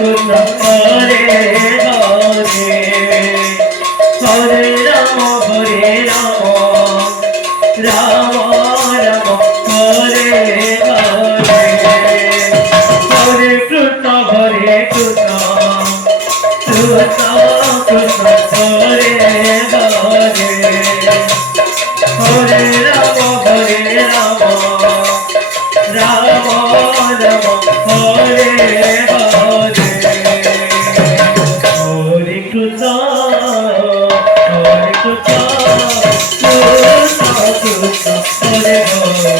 Krishna Hare Hare Hare Ram Ram Ram Hare Hare Hare Krishna Krishna Krishna Hare Hare Hare Ram Ram Ram Hare Hare Hare Krishna Krishna Krishna Hare Hare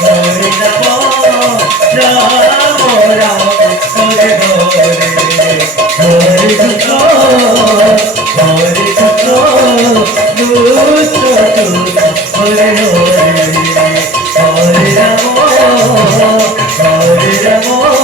Hare Ram Ram Ram Hare Hare Hare Krishna Hare Krishna Hare Hare Hare Ram Ram Ram Hare Hare